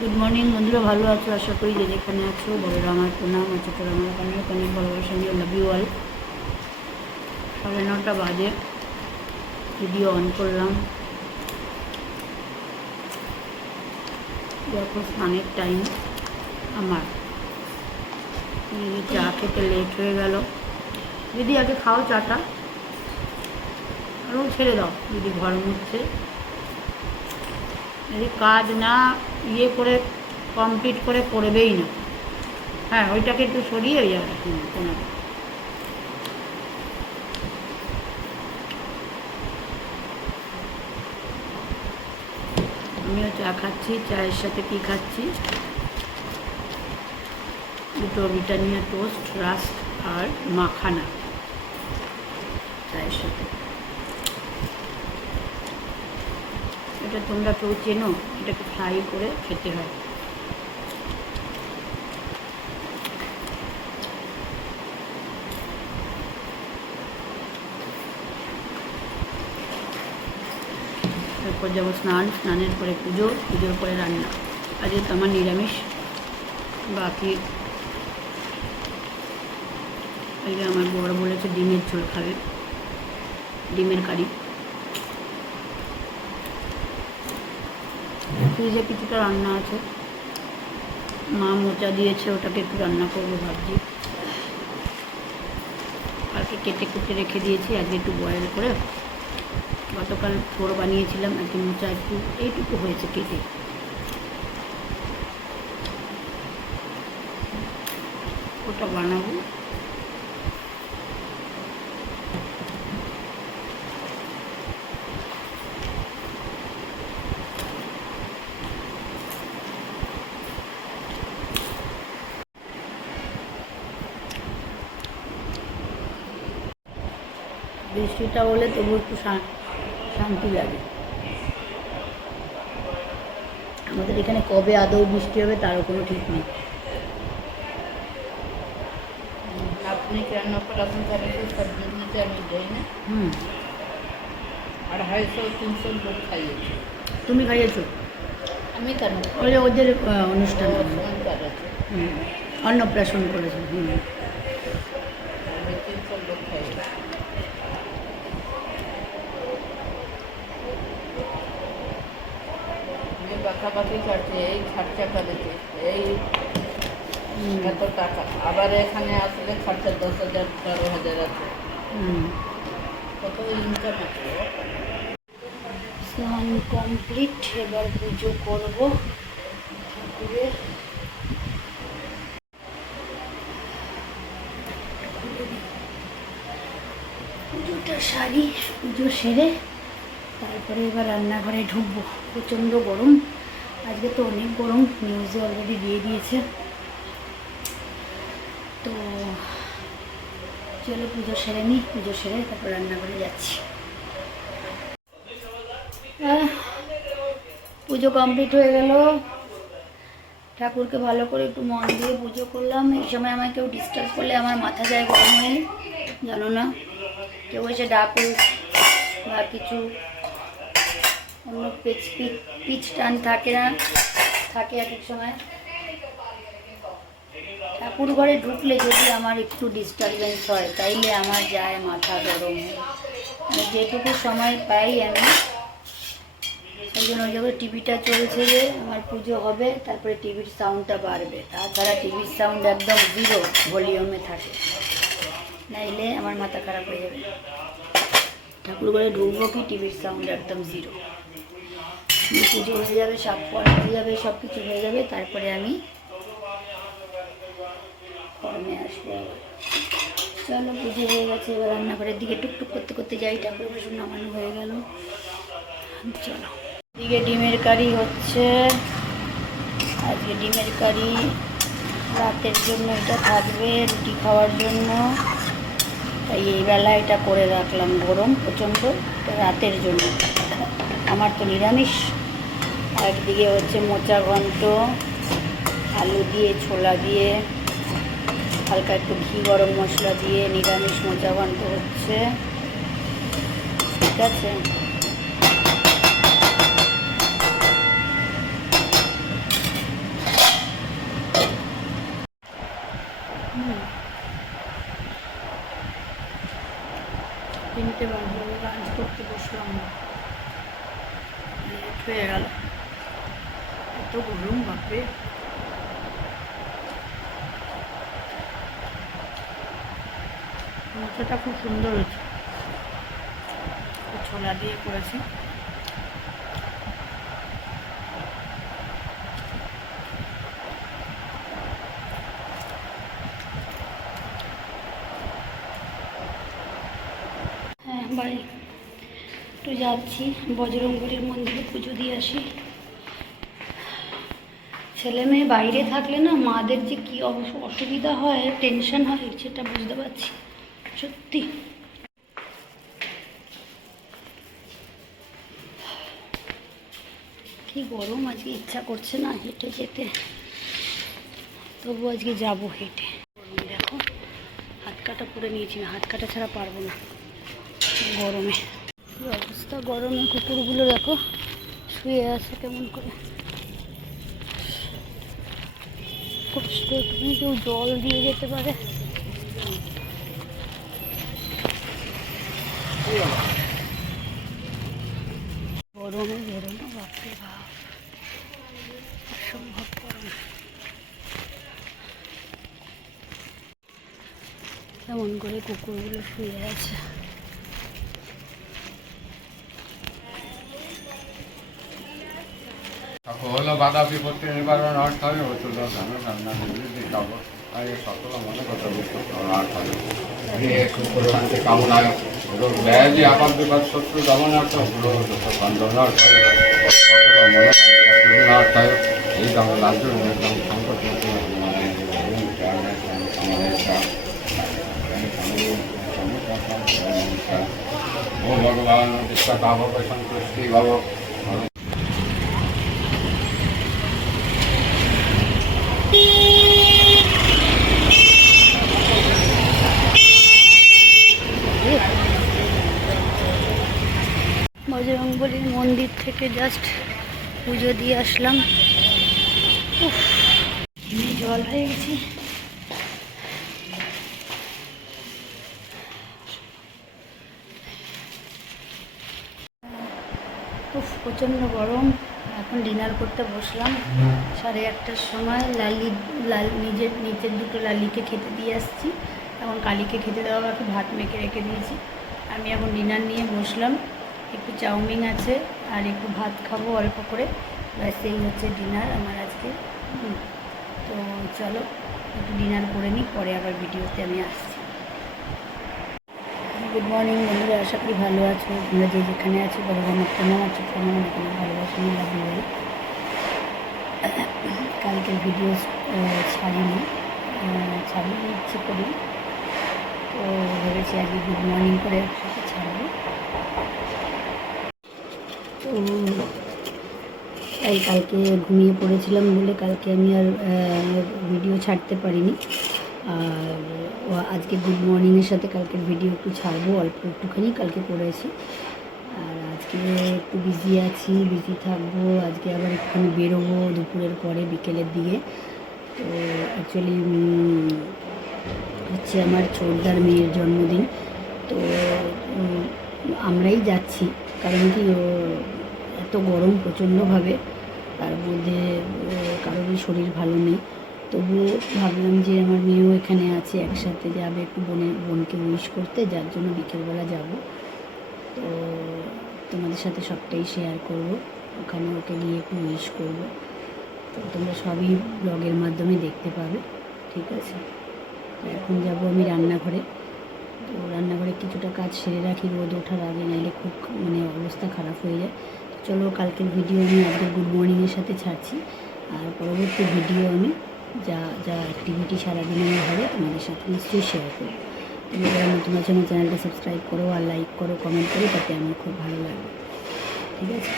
Good morning বন্ধুরা, ভালো আছো আশা করি। যে যেখানে আছো বড়রা আমার প্রণাম, আর ছোটরা আমার অনেক অনেক ভালোবাসা নিয়ে লাভ ইউ অল। 9:30 বাজে, ভিডিও অন করলাম। দেখো স্নানের টাইম আমার, চা খেতে লেট হয়ে গেল। দিদি আগে খাও চাটা, আরও ছেড়ে দাও। দিদি ঘর মুছছে, যদি কাজ না করে কমপ্লিট করে করবেই না। হ্যাঁ, ওইটাকে একটু সরিয়ে ওই যাবে কোনো। আমিও চা খাচ্ছি। চায়ের সাথে কি খাচ্ছি? দুটো ব্রিটানিয়া টোস্ট, রাস্ক আর মাখানা চায়ের সাথে। এটা তোমরা কেউ চেনো? এটাকে ফ্রাই করে খেতে হয়। তারপর যাবো স্নানের পরে পুজোর পরে রান্না। আজকে তো আমার নিরামিষ। বাকি আজকে আমার বড় বলেছে ডিমের ঝোল খাবে, ডিমের কারি। ফ্রিজে কিছুটা রান্না আছে, মা মোচা দিয়েছে, ওটাকে একটু রান্না করবো ভাবছি। কালকে কেটে কুটে রেখে দিয়েছি, আজকে একটু বয়েল করে। গতকাল থোড় বানিয়েছিলাম, আজকে মোচা একটু এইটুকু হয়েছে কেটে, ওটা বানাবো। বৃষ্টিটা হলে তবু একটু শান্তি লাগে। আমাদের এখানে কবে আদৌ বৃষ্টি হবে তারও কোনো ঠিক নেই। আপনি কেন পড়াশোনা করেছেন? সব জন্যতে আমি যাই না। 250-300 লোক খাইয়েছি। তুমি খাইয়েছো? আমি কেন? ওই যে ওদের অনুষ্ঠান করেছি, অন্নপ্রাশন করেছে। আমি 300 লোক খাইয়েছি। যে পাখাপাখি কাটছে, এই খরচা করেছে, এই এত টাকা। আবার এখানে আসলে খরচা 10,000-12,000 আছে। কত ইনকাম আছে? স্নান কমপ্লিট, এবার পুজো করবো ঠাকুরের। পুজোটা সারি, পুজো সেরে তারপরে এবার রান্নাঘরে ঢুকবো। প্রচণ্ড গরম, আজকে তো অনেক গরম, নিউজে অলরেডি দিয়ে দিয়েছে। তো চলো পুজো সেরে নিই, পুজো সেরে তারপর রান্নাঘরে যাচ্ছি। পুজো কমপ্লিট হয়ে গেল, ঠাকুরকে ভালো করে একটু মন দিয়ে পুজো করলাম। এই সময় আমায় কেউ ডিস্টার্ব করলে আমার মাথা যায় গরম হয়ে, জানো না। কেউ এসে ডাকুক বা কিছু অন্য পিচ টান থাকে না, থাকে এক এক সময়। ঠাকুর ঘরে ঢুকলে যদি আমার একটু ডিস্টারবেন্স হয় তাইলে আমার যায় মাথা গরম। যেটুকু সময় পাই আমি, সেই জন্য যখন টিভিটা চলছে যে আমার পুজো হবে, তারপরে টিভির সাউন্ডটা বাড়বে। তাছাড়া টিভির সাউন্ড একদম 0 ভলিউমে থাকে, নাইলে আমার মাথা খারাপ হয়ে যাবে। ঠাকুর ঘরে ঢুকবো কি টিভির সাউন্ড একদম 0। পুজো হয়ে যাবে, সব পড়া হয়ে যাবে, সব কিছু হয়ে যাবে, তারপরে আমি ফর্মে আসবো। চলো পুজো হয়ে গেছে, এবার রান্নাঘরের দিকে টুকটুক করতে করতে যাই। ঠাকুর বসে নামানো হয়ে গেল, চলো। এদিকে ডিমের কারি হচ্ছে, আজকে ডিমের কারি রাতের জন্য, এটা থাকবে রুটি খাওয়ার জন্য। তাই এই বেলা এটা করে রাখলাম, গরম প্রচণ্ড, রাতের জন্য। আমার তো নিরামিষ। একদিকে হচ্ছে মোচা ঘন্ট, আলু দিয়ে ছোলা দিয়ে হালকা একটু ঘি গরম মশলা দিয়ে নিরামিষ মোচা ঘন্ট হচ্ছে, ঠিক আছে। 3টে বাজলো, লাঞ্চ করতে বসলাম না, লেট হয়ে গেল। এত গরম বাপরে। মাছটা খুব সুন্দর হয়েছে, ছোলা দিয়ে করেছি। হ্যাঁ বাড়ি একটু যাচ্ছি, বজরংবলীর মন্দিরে পুজো দিয়ে আসি। ছেলে মেয়ে বাইরে থাকলে না মাদের যে কী অসুবিধা হয়, টেনশন হয়, সেটা বুঝতে পারছি সত্যি। কি গরম, আজকে ইচ্ছা করছে না হেঁটে যেতে, তবু আজকে যাবো হেঁটে। দেখো হাত কাটা পরে নিয়েছি, হাত কাটা ছাড়া পারবো না গরমে। কি অবস্থা গরমে, কুকুরগুলো দেখো শুয়ে আছে কেমন করে, কষ্ট। তুমি কেউ জল দিয়ে যেতে পারে। গরমে বেরোনো বাপরে বাপ, অসম্ভব গরম। কেমন করে কুকুরগুলো শুয়ে আছে। সকল বাধা বিপত্তি নিবারণ অর্থায় অতুল ধন ধান্না নিবৃত্তি কাব আয় সকল মনে কথা অর্থায় শান্তি কামনায় রোগ ব্যাধি আপাত বিপদ শত্রু দমনার্থ বন্ধনার্থ সকল মনে অর্থায় এই রাজ্য সংকট ও ভগবান বিশ্ব কাবক সন্তুষ্টি ভব। বজরংবলীর মন্দির থেকে জাস্ট পুজো দিয়ে আসলাম। উফ, জল হয়ে গেছি। উফ, প্রচণ্ড গরম। এখন ডিনার করতে বসলাম 1:30টার সময়। নিচের দুটো লালিকে খেতে দিয়ে আসছি, এখন কালীকে খেতে দেওয়া বাকি, ভাত মেখে রেখে দিয়েছি। আমি এখন ডিনার নিয়ে বসলাম, একটু চাউমিন আছে আর একটু ভাত খাবো অল্প করে, ব্যাস এই হচ্ছে ডিনার আমার আজকে। তো চলো একটু ডিনার করে নিই, পরে আবার ভিডিওতে আমি আসছি। গুড মর্নিং বন্ধুরা, আশা করি ভালো আছো। তোমরা যে যেখানে আছো ভগবানের কেমন আছো, কেমন এখানে ভালোবাসা নিয়ে লাভ বলি। কালকের ভিডিও ছাড়িনি ইচ্ছে করি, তো ভেবেছি আজকে গুড মর্নিং করে একসাথে ছাড়বো। তো তাই কালকে ঘুমিয়ে পড়েছিলাম বলে কালকে আমি আর ভিডিও ছাড়তে পারিনি। আর আজকে গুড মর্নিংয়ের সাথে কালকের ভিডিও একটু ছাড়বো, অল্প একটুখানি কালকে করেছি। আর আজকে একটু বিজি থাকবো। আজকে আবার একটুখানি বেরোবো দুপুরের পরে, বিকেলের দিকে। তো অ্যাকচুয়ালি হচ্ছে আমার ছোটদার মেয়ের জন্মদিন, তো আমরাই যাচ্ছি। কারণ কি এত গরম প্রচণ্ডভাবে, তার মধ্যে কারোরই শরীর ভালো নেই। তবুও ভাবলাম যে আমার মেয়েও এখানে আছে, একসাথে যাবে একটু বোনকে উইশ করতে, যার জন্য বিকেলবেলা যাব। তো তোমাদের সাথে সবটাই শেয়ার করব, ওখানে ওকে গিয়ে একটু উইশ করব। তো তোমরা সবই ব্লগের মাধ্যমে দেখতে পাবে, ঠিক আছে। তো এখন যাব আমি রান্নাঘরে। তো রান্নাঘরে কিছুটা কাজ সেরে রাখি রোদ ওঠার আগে, নাইলে খুব অবস্থা খারাপ হয়ে যায়। তো চলো কালকের ভিডিও আমি আজকে গুড মর্নিংয়ের সাথে ছাড়ছি, আর পরবর্তী ভিডিও আমি যা অ্যাক্টিভিটি সারাদিন আমার হবে তোমাদের সাথে নিশ্চয়ই শেয়ার করবো। তোমরা যারা নতুন আছো আমার চ্যানেলটা সাবস্ক্রাইব করো আর লাইক করো, কমেন্ট করো, তাতে আমার খুব ভালো লাগবে, ঠিক আছে।